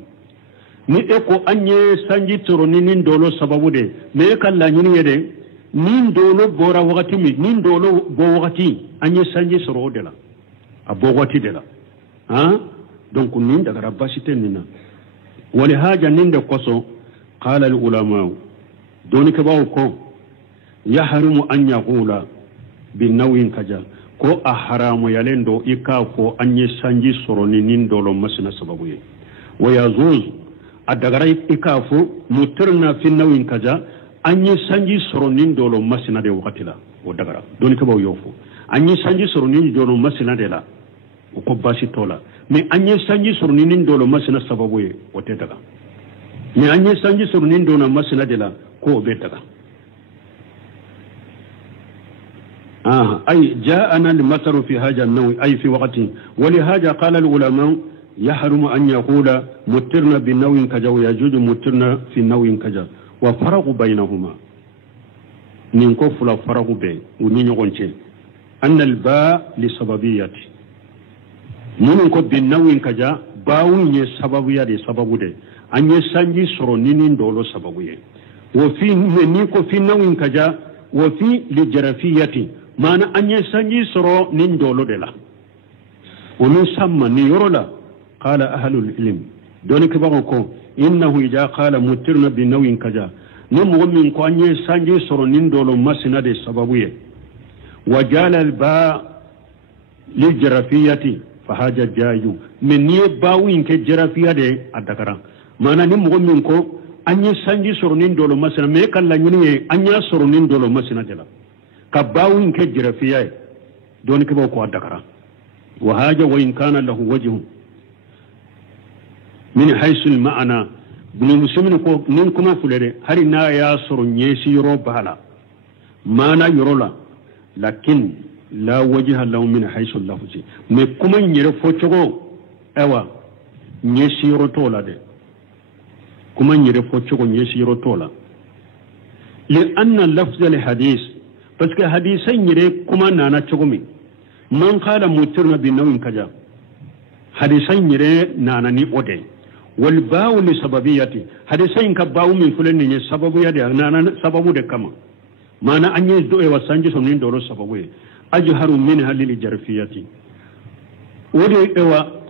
ni eko anye sanji toro nini dolo sababu de me kala nyini yede nin dolo bora wakati mi nin dolo bo wakati anye sanji soro de la abo wakati de la ha donc nin daga rabashite nina wali haja ninde koso qala al ulama doni ke bawo ko yahrumu an yaqula bin nawin kaja ko a haramu yalendo ika ko anye sanji soroni nin dolo masina sababu ye wa yazuz adagara ika fo mutirna fi nawin kaja anye sanji soroni nin dolo masina de wakati la o dagara doni ke bawo yofo anye sanji soroni nin dolo masina de la ko bashi tola mais anye sanji surnin dolo masina sababu ye wote daga mais anye sanji surnin dolo masina de la ko be daga ay ja'ana al-matar fi haja an-nawi ay fi waqti wa li haja qala al-ulama yahrumu an yaqula mutirna bi nawin kaja wa yajuju mutirna fi nawin kaja wa faraqu bainahuma nin ko fula faraqu be ni nyogonche anna al-ba li sababiyati munun ko bin nawin kaja bawun ye sababu ya de sababu de anye sanji soro ninin dolo sababu ye wo fi ni ko fi nawin kaja wo fi li jarafiyati mana anye sanji soro nin dolo de la wa min samma ni yorola qala ahlul ilm doni ke bago ko innahu ija qala mutirna bi nawin kaja ni mo min ko anye sanji soro nin dolo masina de sababu ye wa jala al ba li jarafiyati fahaja jaju men ni bawin ke jarafiya de adakara mana ni mo min ko anya sanji soronin dolo masina me kala nyini anya soronin dolo masina jala ka bawin ke jarafiya don ke ko adakara wa haja wa in kana lahu wajhu min haythu al ma'ana bin muslimin ko nin kuma fulere hari na ya soronye si yoro bala mana yorola lakin la wajha lahu min haythu lafzi me kuma nyere fochogo ewa nye siro tola de kuma nyire fo chogo nyesi yoro tola li anna lafz al hadith parce que hadisai nyire kuma nana chogo mi man qala mutirna bi nawin kaja hadisai nyire nana ni ode wal ba'u li sababiyati hadisai ka ba'u min fulen ni sababu ya de nana sababu de kama mana anye do e wasanji so nin doro sababu e ajharu minha lil jarfiyati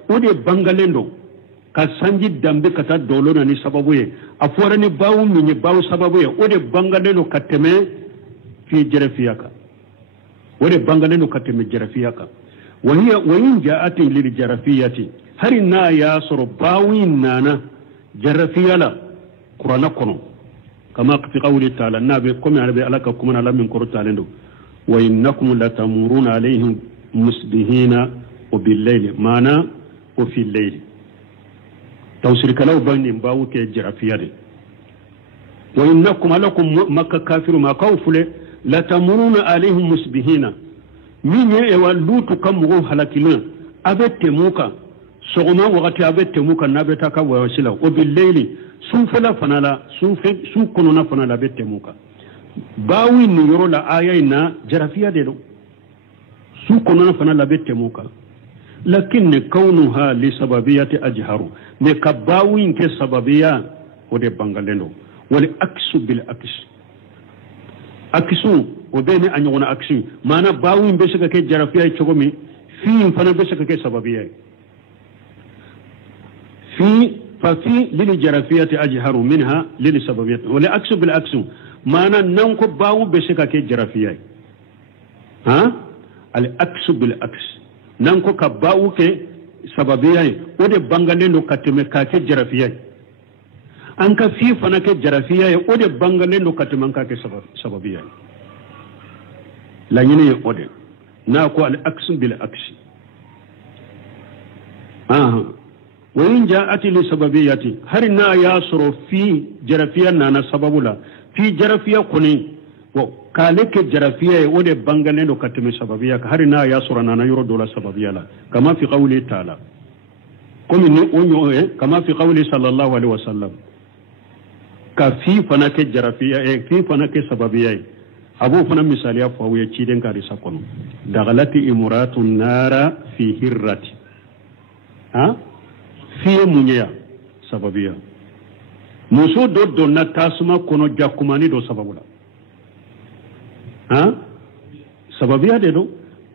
ode bangalendo ka sanji dambe kata dolo na ni sababu ye afora ni bawu minye bawu sababu ye ode bangalendo kateme fi jarfiyaka ode bangalendo kateme jarfiyaka wa in ja'ati lil jarfiyati hari na ya soro bawin nana jarfiyala qur'ana kono kama fi qawli ta'ala nabi kuma nabi alaka kuma na lamin qur'an talendo wa innakum latamuruna alaihim musbihina wa bil layli mana wa fi al-layli tawsir kalau bani bawu ke jarafiyade wa innakum alakum makka kafiru ma kawfule latamuruna alaihim musbihina min ye wa lutu kam go halakina abette muka sogoma wakati abette muka nabeta ka wa wasila wa bil layli sun fala fanala sun kono na fanala abette muka bawi ni yoro la ayina jarafiyade do su kono na fanala abette muka lakin kaunuha li sababiyati ajharu ne kabawi ke sababiya ode bangalendo wal aksu bil aksu o bene anyona aksu mana bawi be saka ke jarafiya chogomi fi fana be saka ke sababiya fi lil jarafiyati ajharu minha lil sababiyati wal aksu bil aksu mana nan ko bawu be saka ke jarafiya al aksu bil aksu nan ko ka bawu ke sababiyai ode bangalendo kateme ka ke jarafiyai an ka fi fana ke jarafiyai ode bangalendo kateme ka ke sababiyai la yini ode na ko al aksu bil aksi wa in ja'ati li sababiyati har na yasru fi jarafiyan na sababula fi jarafiya kuni kale ke jarafiya ode bangane do katime sababiya har na ya surana na yoro dola sababiya la kama fi qawli ta'ala komi ni onyo kama fi qawli sallallahu alaihi wasallam ka fi fana ke jarafiya fi fana ke sababiya abu fana misali ya fawo ya ci den kare sakono dagalati imratun nara fi hirrati fi munya sababiya muso do na tasuma kono jakumani do sababula sababiya de do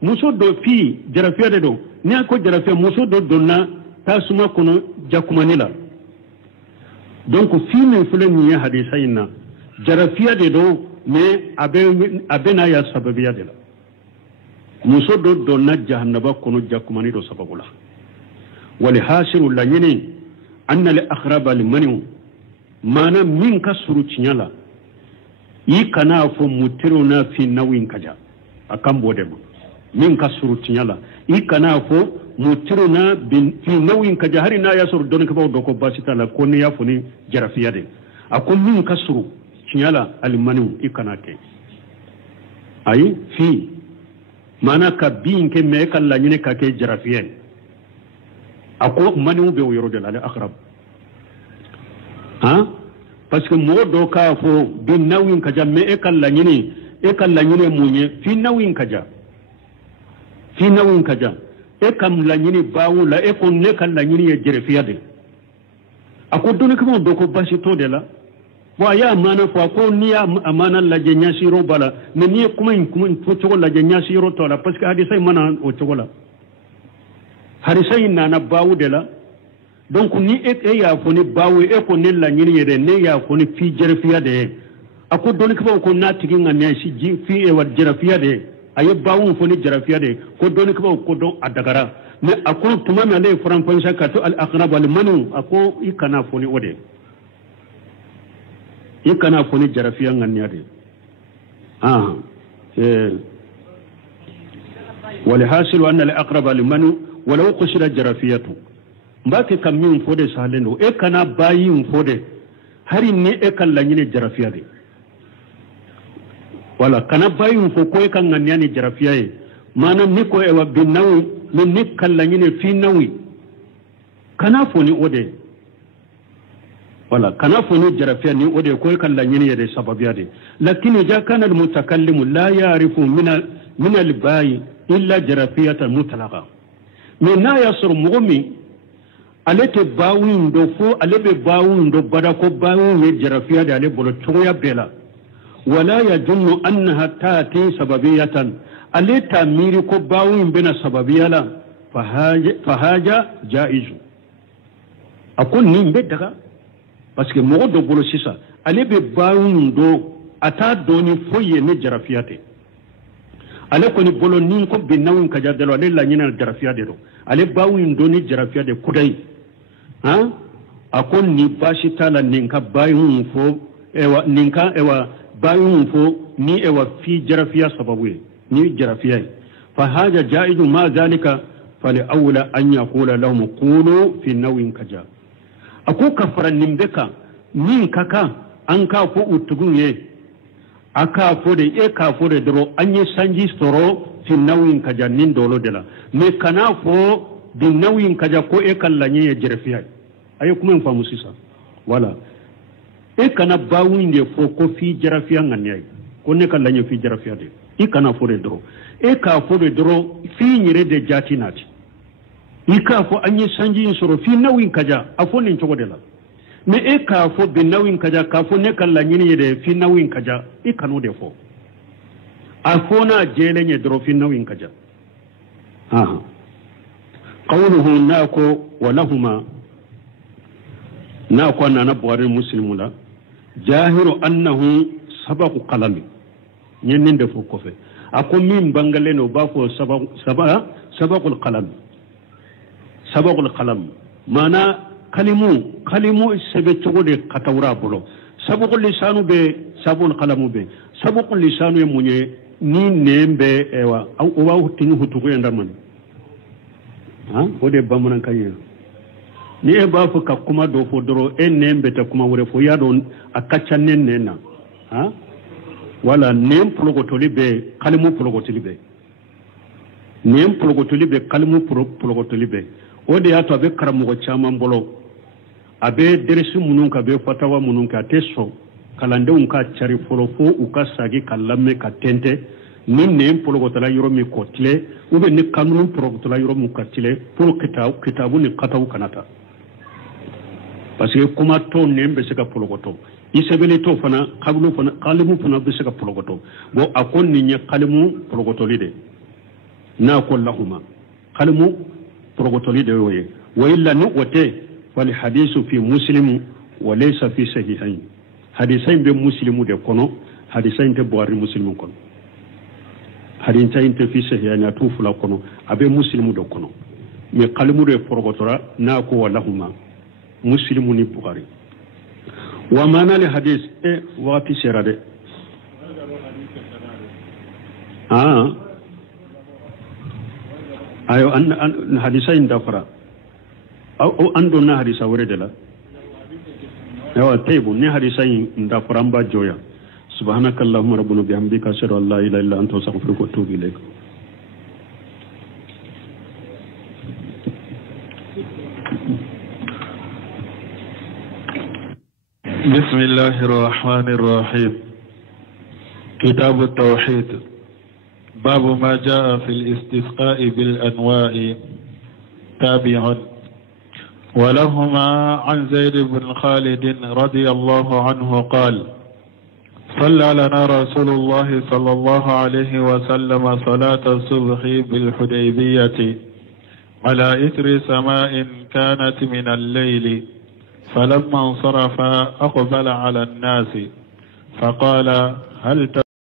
muso do fi jarafiya de do ni ko jarafiya muso do donna tasuma kono jakumanila donc fi men fulen ni hadisa inna jarafiya de do me abena ya sababiya de la muso do donna jahannaba kono jakumani do sababula wal hasiru lanyini anna li akhraba limani mana min kasuru cinyala yi kana fo mutiro na fi nawin kaja akan bode mu min ka surutinyala yi kana fo mutiro na fi nawin kaja hari na ya sur don ka ba doko basita la ko ne ya fo ni jarafiya de akon min ka suru cinyala almanu ikana ke ai fi mana ka bin ke me kala nyine ka ke jarafiya ako manu be yoro de la akhrab parce que mo do ka fo bin nawin kaja me e kala nyini munye fi nawin kaja e kam la nyini bawu la e ko ne kala nyini ye jere fiyade ako doni ko do ko basi to de la wa ya amana fo ko ni ya amana la je nyasiro bala ne ni kuma fo to la je nyasiro to la parce que hadisai mana o to la hadisai na bawu de la donc ni e ya fo ni bawu e ko ne la nyini yede ne ya fo ni fi jarafiya de ako doni ko na tigi ngane si ji fi e wa jarafiya de aye bawu fo ni jarafiya de ko doni ko don adagara ne ako tuma me ale fran ponsa ka to al aqrab wal manu ako ikana fo ni ode ikana fo ni jarafiya ngane de ولحاصل أن الأقرب لمن ولو قصر جرافيته mbake kam min fode salendo e kana bayin fode hari ni e kan lanyine jarafiya de wala kana bayin fo ko e kan ngani jarafiya e manam ni ko e wa binawi ni kan lanyine fi nawi kana fo ni ode ولا كنافني جرفياني ودي كوي كلا يني يدي سبب يدي لكن إذا كان المتكلم لا يعرف من الباي إلا جرفية مطلقة من لا يصر مغمي alete bawin do fo alebe bawin do bada ko bawin ne jarafiya da ale bolo toya bela wala yadunnu annaha tati sababiyatan aleta miri ko bawin bena sababiyala fahaja jaizu akon nimbe daga parce que mo do bolo sisa alebe bawin do ata doni foye ne jarafiyate ale ko ni bolo nin ko binawin kajadelo ale la nyina jarafiya de do ale bawin do ni jarafiya de kudai akon ni bashi tala ninka bayun fo ewa ninka ewa bayun fo ni ewa fi jarafiya sababu ni jarafiya fa haja jaidu ma zalika fali awla an yaqula lahum qulu fi nawin kaja ako kafara nimbeka nin kaka an ka fo utugun ye aka fo de e ka fo de dro anye sanji soro fi nawin kaja nin dolo dela me kana fo di nawin kaja ko e kallanye ye jarafiya ayo kuma famu sisa wala e kana bawin de fo ko fi jarafiya nganyai ko ne kallanye fi jarafiya de e kana fo de dro e ka fo de dro fi nyire de jatinati e ka fo anye sanji soro fi nawin kaja afo nin chogo de la me e ka fo bi nawin kaja ka fo ne kallanye ni de fi nawin kaja e kanu de fo afo na jele nye dro fi nawin kaja qawluhu nako wa lahuma ناكو أنا نبغى المسلم لا جاهر أنه سبق قلمي ينين دفو كوفي أكو مين بانغالينو بافو سبق القلم سبق القلم مانا كلمو سبتو دي كتورا بلو سبق اللسانو بي سبق القلم بي سبق اللسانو يموني ni nembe ewa au owa tinu hutuko yandaman ode bamunan kayen ni e ba fu ka kuma do fo doro en nembe ta kuma wure fo yado akacha nennena wala nem plogotoli be kalimu plogotoli be nem plogotoli be kalimu plogotoli be ode yato be karamugo chama mbolo abe deresi munun ka be fatawa munun ka teso kalande un ka chari folo fo u ka sagi kalamme ka tente ni nem plogotola yoro mi kotle ube ni kanun plogotola yoro mu katile pour kitabu ni kataw kanata parce que kuma to nembe se ka pologoto isebele to fana kablu fana kalimu fana be se ka pologoto bo akon ni nya kalimu pologoto lide na ko lahuma kalimu pologoto lide yoye wa illa nu wote wal hadithu fi muslim wa laysa fi sahihain hadithain be muslimu de kono hadithain te buhari muslimu kono hadithain te fi sahihain atu fula kono abe muslimu de kono me kalimu de pologotora na ko walahuma مسلم البخاري ومعنى الحديث واتي سيراده ايو ان حديثين دفرا او اندونا حديث وردلا ايوا تيبو ني حديثين دفرا با جويا سبحانك اللهم ربنا بحمدك اشهد ان لا اله الا انت استغفرك واتوب اليك بسم الله الرحمن الرحيم كتاب التوحيد باب ما جاء في الاستسقاء بالأنواع تابع ولهما عن زيد بن خالد رضي الله عنه قال صلى لنا رسول الله صلى الله عليه وسلم صلاة الصبح بالحديبية على إثر سماء كانت من الليل فلما انصرف أقبل على الناس فقال هل